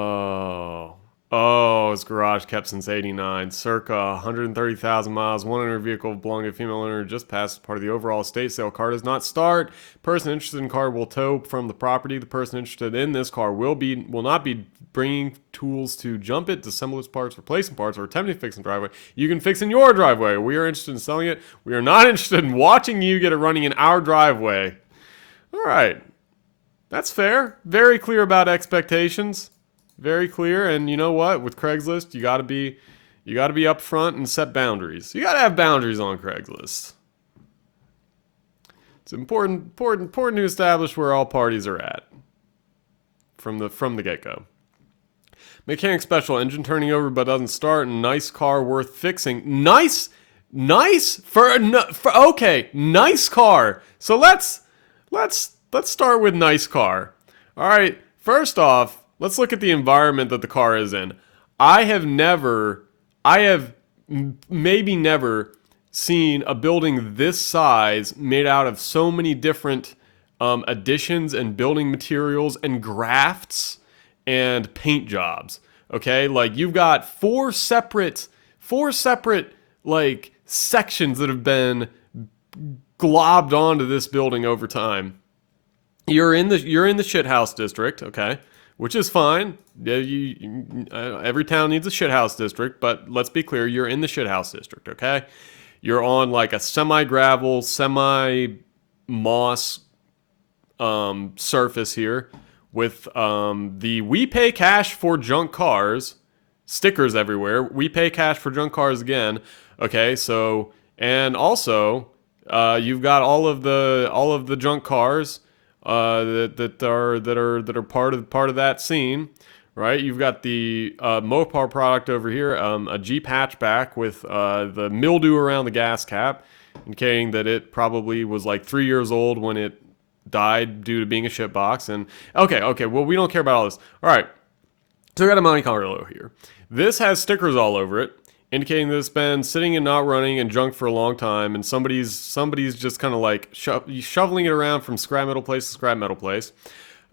Oh. Oh, it's garage kept since 89. Circa 130,000 miles. One owner vehicle belonging to a female owner just passed part of the overall estate sale. Car does not start. Person interested in car will tow from the property. The person interested in this car will not be bringing tools to jump it, disassemble its parts, replacing parts, or attempting to fix in the driveway. You can fix in your driveway. We are interested in selling it. We are not interested in watching you get it running in our driveway. All right. That's fair. Very clear about expectations. Very clear. And you know what? With Craigslist, you gotta be upfront and set boundaries. You gotta have boundaries on Craigslist. It's important to establish where all parties are at from the get-go. Mechanic special, engine turning over but doesn't start. Nice car worth fixing. Nice for okay, nice car. So let's start with nice car. All right. First off, let's look at the environment that the car is in. I have maybe never seen a building this size made out of so many different additions and building materials and grafts and paint jobs. Okay, like you've got four separate like sections that have been globbed onto this building over time. You're in the shithouse district, okay, which is fine. Every town needs a shithouse district, but let's be clear, you're in the shithouse district, okay? You're on like a semi-gravel, semi-moss surface here with the "We Pay Cash for Junk Cars" stickers everywhere. We pay cash for junk cars again. Okay, so and also you've got all of the junk cars that are part of that scene, right? You've got the Mopar product over here, a Jeep hatchback with the mildew around the gas cap, indicating that it probably was like 3 years old when it died due to being a shitbox. And okay, well, we don't care about all this. All right, so we got a Monte Carlo here. This has stickers all over it, indicating that it's been sitting and not running and junk for a long time, and somebody's just kind of like shoveling it around from scrap metal place to scrap metal place.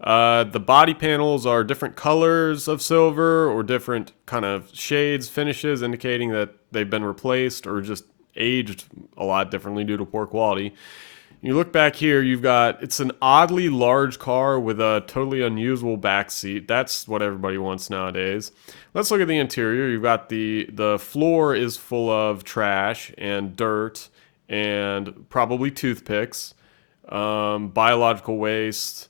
The body panels are different colors of silver or different kind of shades, finishes, indicating that they've been replaced or just aged a lot differently due to poor quality. You look back here, it's an oddly large car with a totally unusual back seat. That's what everybody wants nowadays. Let's look at the interior. You've got the floor is full of trash and dirt and probably toothpicks, biological waste,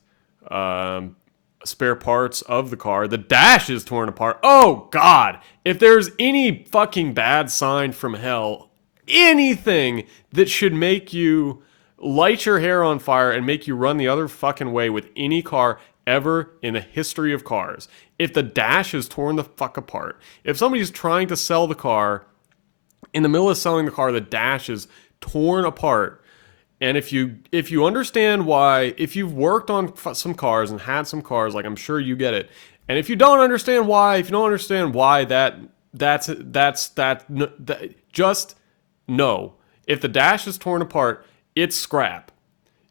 spare parts of the car. The dash is torn apart. Oh, God. If there's any fucking bad sign from hell, anything that should make you light your hair on fire and make you run the other fucking way with any car ever in the history of cars. If the dash is torn the fuck apart, if somebody's trying to sell the car, in the middle of selling the car, the dash is torn apart. And if you understand why, if you've worked on some cars and had some cars, like I'm sure you get it. And if you don't understand why, just know. If the dash is torn apart, it's scrap.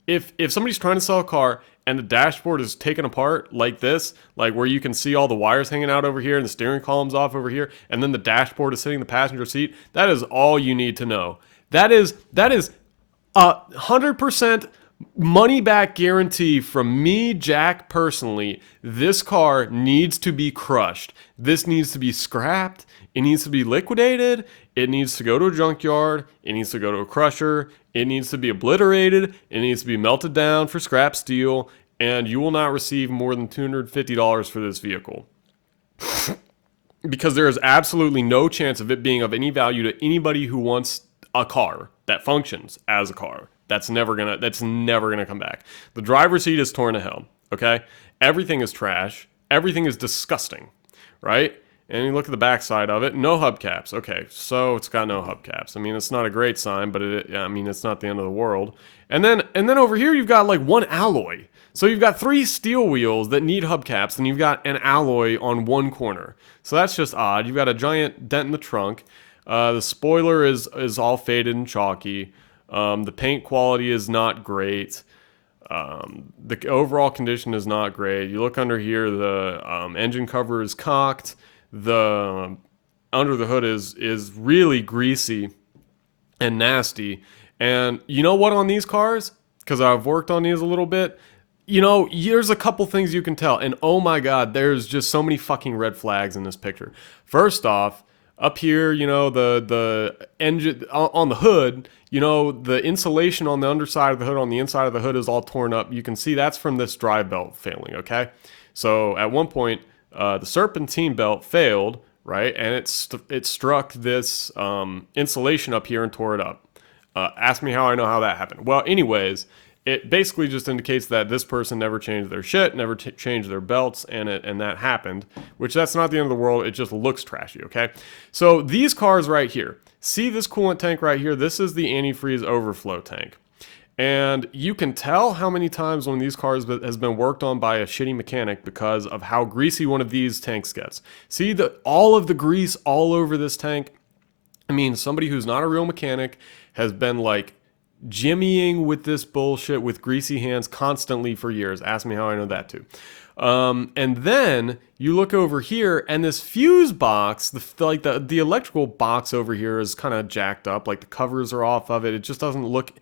If somebody's trying to sell a car and the dashboard is taken apart like this, like where you can see all the wires hanging out over here and the steering column's off over here, and then the dashboard is sitting in the passenger seat, that is all you need to know. That is 100% money back guarantee from me, Jack, personally. This car needs to be crushed. This needs to be scrapped. It needs to be liquidated. It needs to go to a junkyard. It needs to go to a crusher. It needs to be obliterated. It needs to be melted down for scrap steel. And you will not receive more than $250 for this vehicle. Because there is absolutely no chance of it being of any value to anybody who wants a car that functions as a car. That's never gonna come back. The driver's seat is torn to hell. Okay? Everything is trash. Everything is disgusting. Right? And you look at the back side of it, no hubcaps. Okay, so it's got no hubcaps. I mean, it's not a great sign, but it's not the end of the world. And then over here you've got like one alloy. So you've got 3 steel wheels that need hubcaps, and you've got an alloy on one corner. So that's just odd. You've got a giant dent in the trunk. The spoiler is all faded and chalky. The paint quality is not great. The overall condition is not great. You look under here, the engine cover is cocked. The under the hood is really greasy and nasty. And you know what on these cars? Because I've worked on these a little bit. There's a couple things you can tell. And oh my God, there's just so many fucking red flags in this picture. First off, up here, the engine on the hood, the insulation on the underside of the hood, on the inside of the hood is all torn up. You can see that's from this drive belt failing, okay? So at one point, the serpentine belt failed, right? And it struck this insulation up here and tore it up. Ask me how I know how that happened. Well, anyways, it basically just indicates that this person never changed their shit, never changed their belts, and that happened, which that's not the end of the world. It just looks trashy, okay? So these cars right here, see this coolant tank right here? This is the antifreeze overflow tank. And you can tell how many times one of these cars has been worked on by a shitty mechanic because of how greasy one of these tanks gets. See all of the grease all over this tank? I mean, somebody who's not a real mechanic has been like jimmying with this bullshit with greasy hands constantly for years. Ask me how I know that too. And then you look over here, and this fuse box, the electrical box over here is kind of jacked up. Like the covers are off of it. It just doesn't look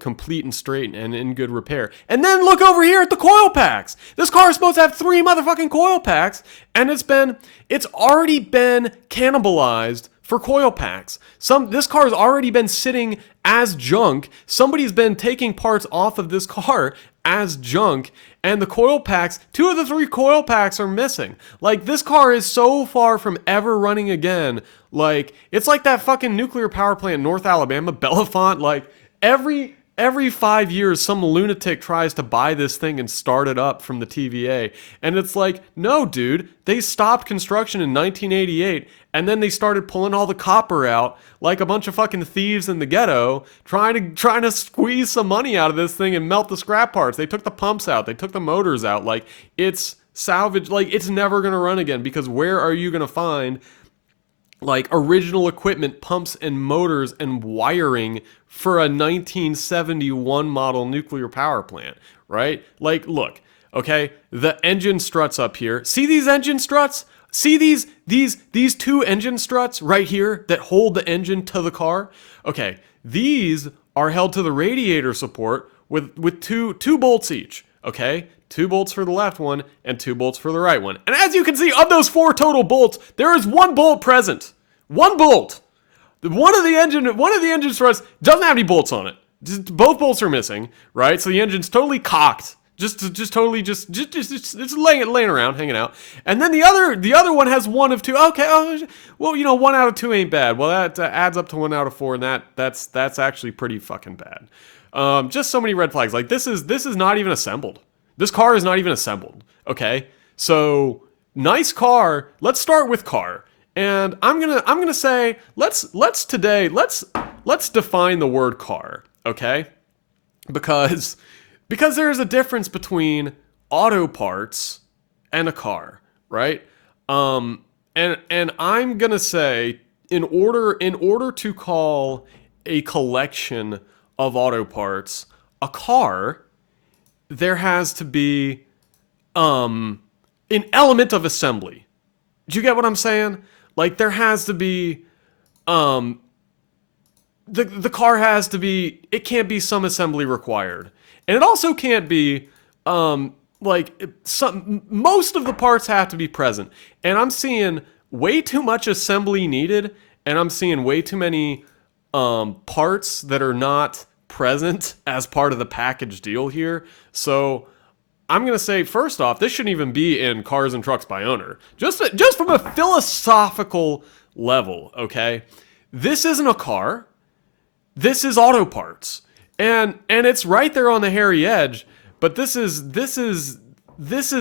complete and straight and in good repair. And then look over here at the coil packs. This car is supposed to have 3 motherfucking coil packs, and it's already been cannibalized for coil packs. This car has already been sitting as junk. Somebody's been taking parts off of this car as junk, and the coil packs, 2 of the 3 coil packs are missing. Like, this car is so far from ever running again. Like, it's like that fucking nuclear power plant in North Alabama, Bellefonte. Like, every 5 years, some lunatic tries to buy this thing and start it up from the TVA. And it's like, no, dude, they stopped construction in 1988, and then they started pulling all the copper out like a bunch of fucking thieves in the ghetto, trying to squeeze some money out of this thing and melt the scrap parts. They took the pumps out. They took the motors out. Like, it's salvage. Like, it's never going to run again, because where are you going to find like original equipment, pumps and motors and wiring for a 1971 model nuclear power plant, right? Like, look, okay, the engine struts up here. See these engine struts? See these 2 engine struts right here that hold the engine to the car? Okay, these are held to the radiator support with two bolts each, okay? 2 bolts for the left one and 2 bolts for the right one. And as you can see, of those 4 total bolts, there is 1 bolt present. 1 bolt. One of the engine struts doesn't have any bolts on it. Both bolts are missing, right? So the engine's totally cocked. Just laying around, hanging out. And then the other one has 1 of 2. Okay, well, 1 out of 2 ain't bad. Well, that adds up to 1 out of 4, and that's actually pretty fucking bad. Just so many red flags. Like, this is not even assembled. This car is not even assembled. Okay, so nice car. Let's start with car, and I'm gonna say let's define the word car. Okay, because there is a difference between auto parts and a car, right? And I'm gonna say in order to call a collection of auto parts a car, there has to be an element of assembly. Do you get what I'm saying? Like, there has to be the car has to be, it can't be some assembly required. And it also can't be most of the parts have to be present. And I'm seeing way too much assembly needed, and I'm seeing way too many parts that are not present as part of the package deal here. So I'm going to say, first off, this shouldn't even be in Cars and Trucks by Owner. Just from a philosophical level, okay? This isn't a car. This is auto parts. And it's right there on the hairy edge, but this is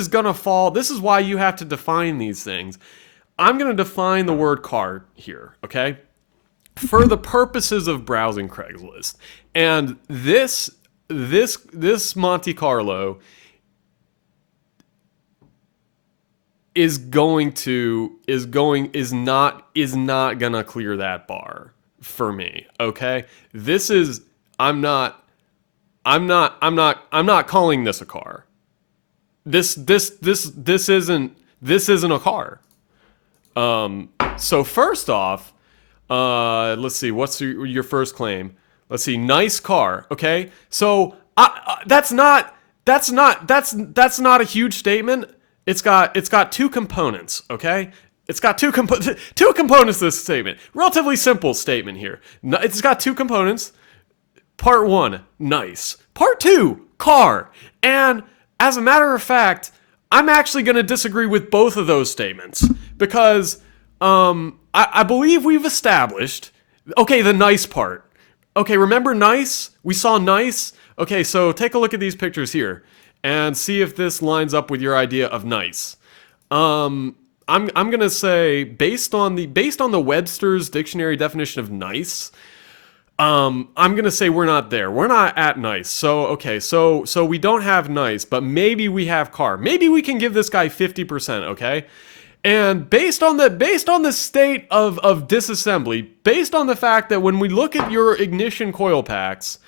gonna fall. This is why you have to define these things. I'm gonna define the word car here, okay? For the purposes of browsing Craigslist. And this Monte Carlo is not gonna clear that bar for me, okay? I'm not I'm not calling this a car. This isn't a car. So first off, let's see, what's your first claim? Let's see, nice car. Okay, so that's not a huge statement. It's got two components. Okay, it's got two components to this statement. Relatively simple statement here. It's got two components. Part one, nice. Part two, car. And as a matter of fact, I'm actually going to disagree with both of those statements because I believe we've established, okay, the nice part. Okay, remember nice? We saw nice. Okay, so take a look at these pictures here and see if this lines up with your idea of nice. I'm gonna say based on the Webster's dictionary definition of nice, I'm gonna say we're not there. We're not at nice. So okay, so we don't have nice, but maybe we have car. Maybe we can give this guy 50%. Okay, and based on the state of disassembly, based on the fact that when we look at your ignition coil packs,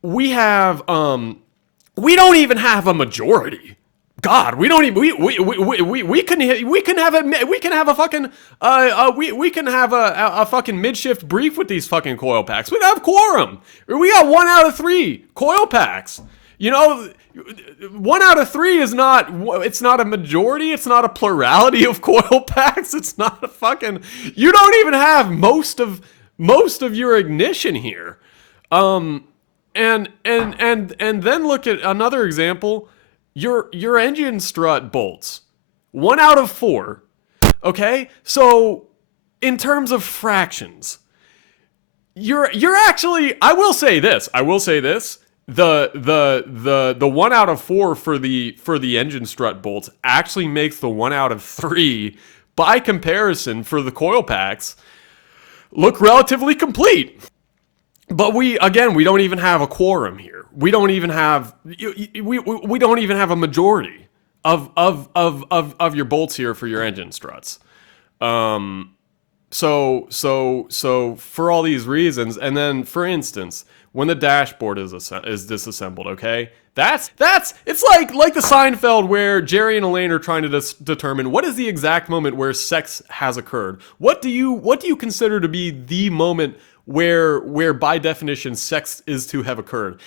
we don't even have a majority. God, we don't even we can have a fucking mid-shift brief with these fucking coil packs. We don't have quorum. We got 1 out of 3 coil packs. You know, 1 out of 3 is not. It's not a majority. It's not a plurality of coil packs. It's not a fucking. You don't even have most of your ignition here. And then look at another example. Your engine strut bolts. 1 out of 4. Okay? So in terms of fractions, you're actually I will say this. The 1 out of 4 for the engine strut bolts actually makes the 1 out of 3 by comparison for the coil packs look relatively complete. But we don't even have a quorum here. We don't even have a majority of your bolts here for your engine struts. So for all these reasons, and then for instance, when the dashboard is disassembled, okay, that's it's like the Seinfeld where Jerry and Elaine are trying to determine what is the exact moment where sex has occurred. What do you consider to be the moment where by definition sex is to have occurred?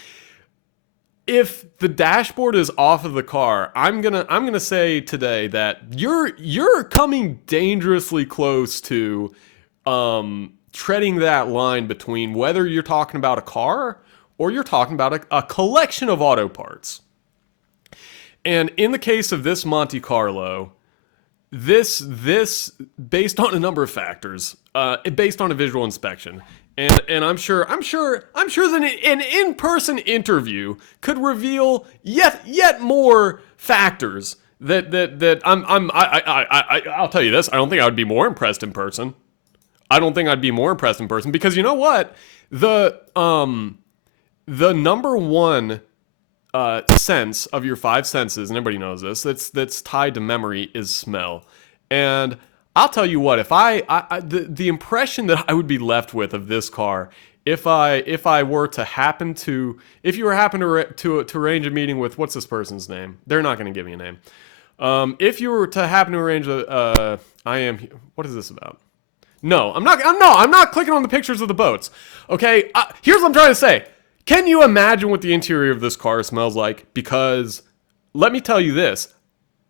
If the dashboard is off of the car, I'm gonna say today that you're coming dangerously close to treading that line between whether you're talking about a car or you're talking about a collection of auto parts. And in the case of this Monte Carlo, this based on a number of factors, based on a visual inspection. And I'm sure that an in-person interview could reveal yet more factors that I'll tell you this. I don't think I would be more impressed in person. Because you know what? The number one sense of your 5 senses, and everybody knows this, that's tied to memory is smell. And I'll tell you what, if the impression that I would be left with of this car, if I were to happen to, if you were happen to arrange a meeting with, what's this person's name? They're not going to give me a name. If you were to happen to arrange what is this about? No, I'm not clicking on the pictures of the boats. Okay, here's what I'm trying to say. Can you imagine what the interior of this car smells like? Because let me tell you this.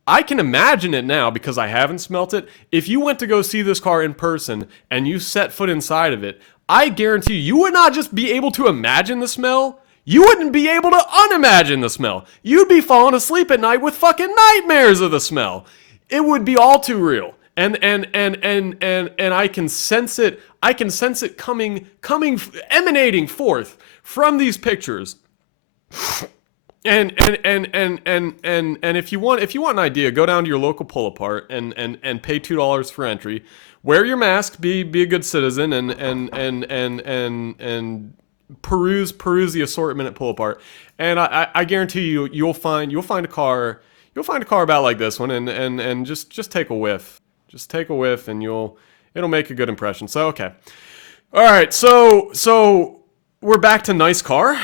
I can imagine it now because I haven't smelt it. If you went to go see this car in person and you set foot inside of it, I guarantee you would not just be able to imagine the smell, you wouldn't be able to unimagine the smell. You'd be falling asleep at night with fucking nightmares of the smell. It would be all too real. And I can sense it. I can sense it coming emanating forth from these pictures. And if you want an idea, go down to your local pull apart and pay $2 for entry. Wear your mask, be a good citizen, and peruse the assortment at pull apart. And I guarantee you'll find a car about like this one, and just take a whiff. Just take a whiff, and it'll make a good impression. So okay, all right. So we're back to nice car.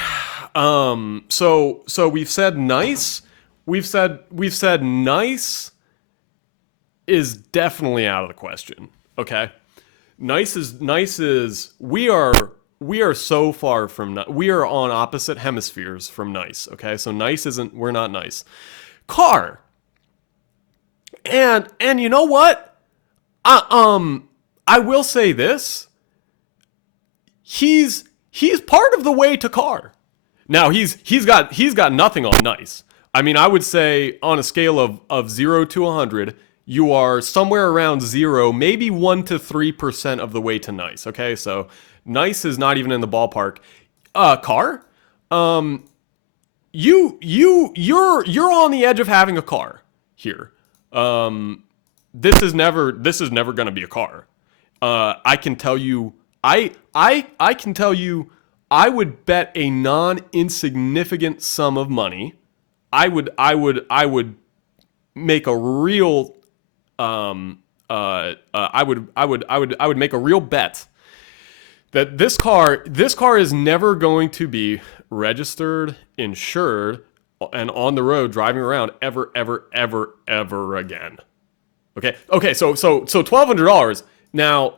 So we've said nice. We've said nice is definitely out of the question. Okay. Nice is we are so far from we are on opposite hemispheres from nice. Okay, so nice isn't, we're not nice. Car, and you know what? I will say this: he's part of the way to car. Now he's got nothing on nice. I mean, I would say on a scale of 0 to 100, you are somewhere around 0, maybe 1 to 3% of the way to nice. Okay, so nice is not even in the ballpark. Car, you're on the edge of having a car here. This is never going to be a car. I can tell you, I can tell you, I would bet a non-insignificant sum of money. I would make a real I would make a real bet that this car is never going to be registered, insured, and on the road driving around ever again. Okay. So $1,200. Now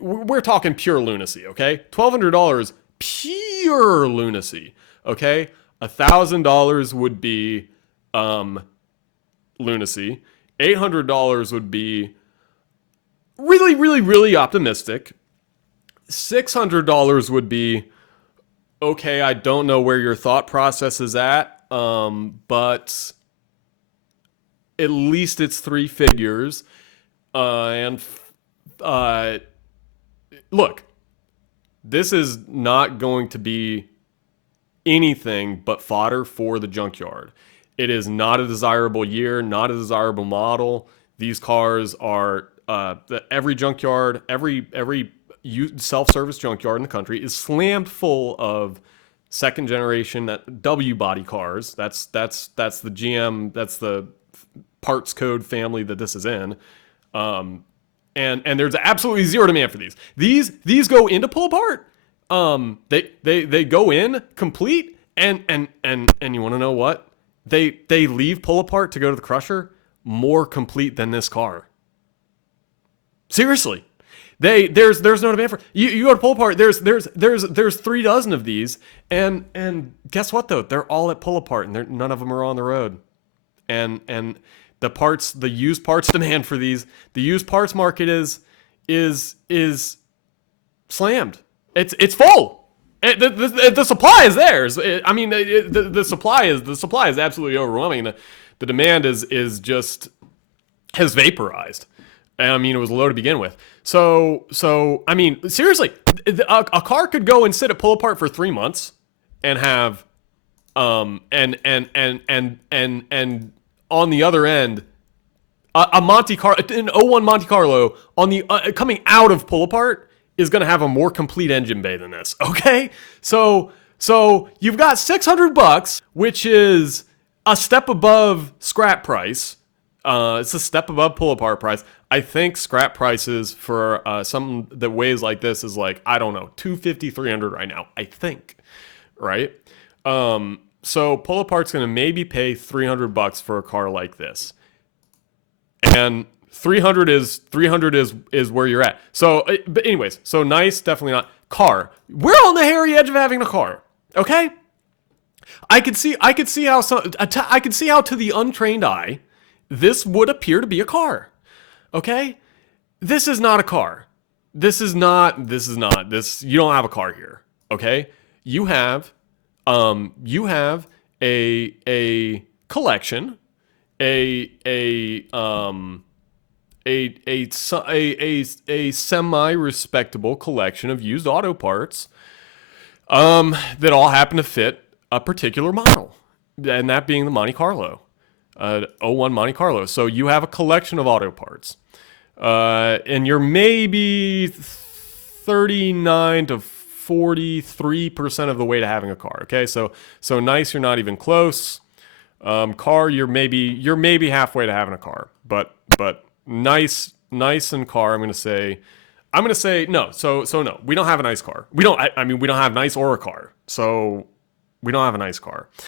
we're talking pure lunacy. Okay, $1,200 pure lunacy. Okay, $1,000 would be lunacy. $800 would be really optimistic. $600 would be okay. I don't know where your thought process is at, but at least it's three figures. And look, this is not going to be anything but fodder for the junkyard. It is not a desirable year, not a desirable model. These cars are every junkyard, every self-service junkyard in the country is slammed full of second generation W body cars. That's the GM. That's the parts code family that this is in. And there's absolutely zero demand for these. These go into pull apart. They go in complete, and you want to know what? They leave pull apart to go to the crusher more complete than this car. Seriously. There's no demand for you go to pull apart. There's 3 dozen of these, and guess what though? They're all at pull apart, and none of them are on the road. And the used parts demand for these, the used parts market is slammed. It's full. The supply is theirs. The supply is absolutely overwhelming. The demand is just has vaporized. I mean, it was low to begin with. So I mean, seriously, a car could go and sit at pull apart for 3 months and have and on the other end a Monte Carlo, an 01 Monte Carlo on the coming out of pull apart is going to have a more complete engine bay than this. Okay, so you've got $600, which is a step above scrap price. It's a step above pull apart price. I think scrap prices for something that weighs like this is like, I don't know, $250, $300 right now. I think, right? So pull apart's going to maybe pay $300 for a car like this, and 300 is where you're at. So, but anyways, so nice, definitely not. Car, we're on the hairy edge of having a car. Okay, I could see how to the untrained eye, this would appear to be a car. Okay, this is not a car. This. You don't have a car here. Okay, you have a collection, a semi-respectable collection of used auto parts that all happen to fit a particular model, and that being the Monte Carlo, 01 Monte Carlo. So you have a collection of auto parts, and you're maybe 39 to 43% of the way to having a car. Okay, so nice, you're not even close. Car, you're maybe halfway to having a car, but nice and car, I'm gonna say no. So no, we don't have a nice car. We don't have nice or a car. So we don't have a nice car.